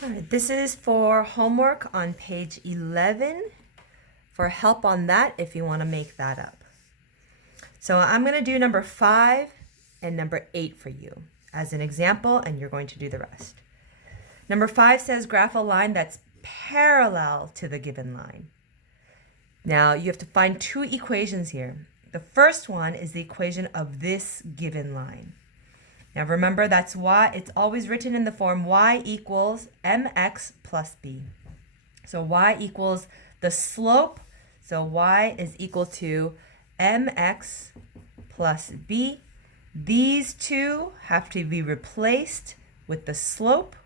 All right, this is for homework on page 11 for help on that if you want to make that up. So I'm going to do number 5 and number 8 for you as an example, and you're going to do the rest. Number 5 says graph a line that's parallel to the given line. Now you have to find two equations here. The first one is the equation of this given line. Now remember, that's y. It's always written in the form y equals mx plus b. So y equals the slope. So y is equal to mx plus b. These two have to be replaced with the slope,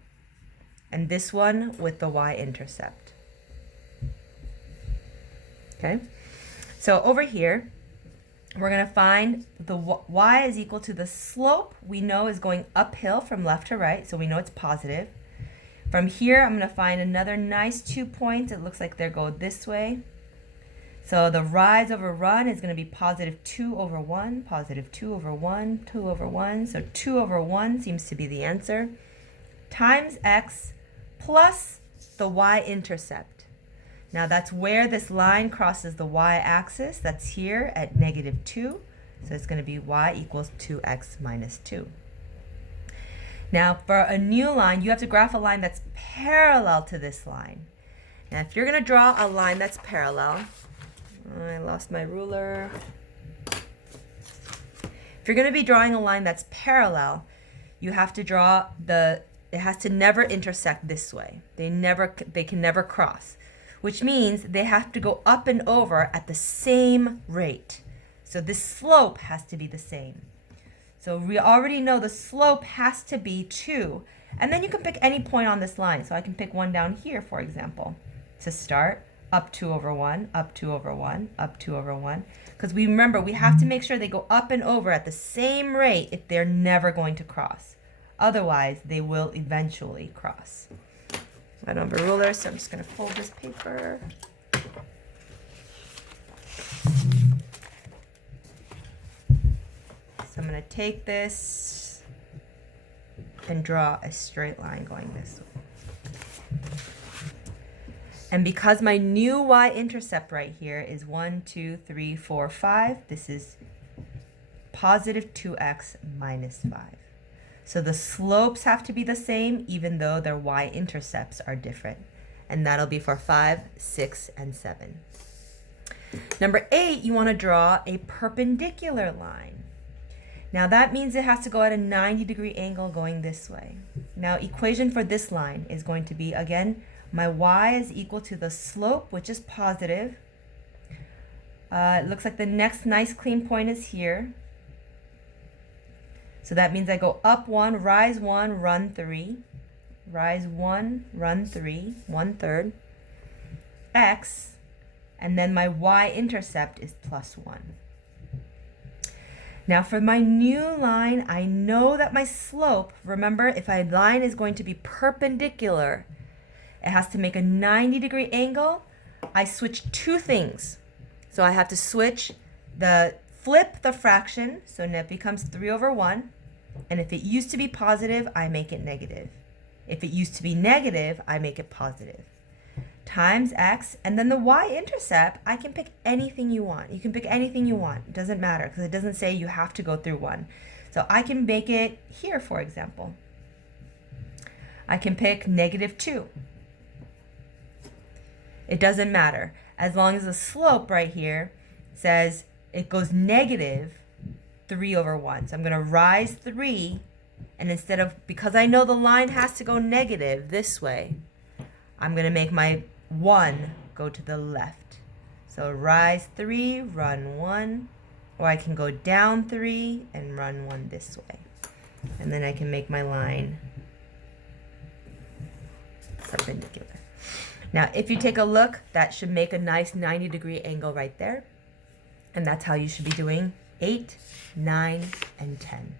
and this one with the y-intercept. Okay? So over here, we're going to find the y is equal to the slope we know is going uphill from left to right, so we know it's positive. From here, I'm going to find another nice 2 points. It looks like they go this way. So the rise over run is going to be positive 2 over 1, positive 2 over 1, 2 over 1. So 2 over 1 seems to be the answer, times x plus the y-intercept. Now that's where this line crosses the y-axis. That's here at -2. So it's going to be y equals 2x minus 2. Now for a new line, you have to graph a line that's parallel to this line. Now if you're going to draw a line that's parallel, I lost my ruler. If you're going to be drawing a line that's parallel, you have to draw it has to never intersect this way. They can never cross, which means they have to go up and over at the same rate. So this slope has to be the same. So we already know the slope has to be 2. And then you can pick any point on this line. So I can pick one down here, for example, to start. Up 2 over 1, up 2 over 1, up 2 over 1. Because we remember, we have to make sure they go up and over at the same rate if they're never going to cross. Otherwise, they will eventually cross. I don't have a ruler, so I'm just going to fold this paper. So I'm going to take this and draw a straight line going this way. And because my new y-intercept right here is 1, 2, 3, 4, 5, this is positive 2x minus 5. So the slopes have to be the same even though their y-intercepts are different. And that'll be for 5, 6, and 7. Number 8, you want to draw a perpendicular line. Now that means it has to go at a 90-degree angle going this way. Now equation for this line is going to be, again, my y is equal to the slope, which is positive. It looks like the next nice clean point is here. So that means I go up 1, rise 1, run 3. Rise 1, run 3, 1/3. X, and then my y-intercept is plus 1. Now for my new line, I know that my slope, remember, if my line is going to be perpendicular, it has to make a 90-degree angle. I switch two things. So I have to flip the fraction, so it becomes 3 over 1. And if it used to be positive, I make it negative. If it used to be negative, I make it positive. Times x, and then the y-intercept, I can pick anything you want. You can pick anything you want. It doesn't matter, because it doesn't say you have to go through one. So I can make it here, for example. I can pick -2. It doesn't matter. As long as the slope right here says it goes -3 over 1. So I'm going to rise 3, and because I know the line has to go negative this way, I'm going to make my 1 go to the left. So rise 3, run 1, or I can go down 3 and run 1 this way. And then I can make my line perpendicular. Now, if you take a look, that should make a nice 90-degree angle right there. And that's how you should be doing 8, 9, and 10.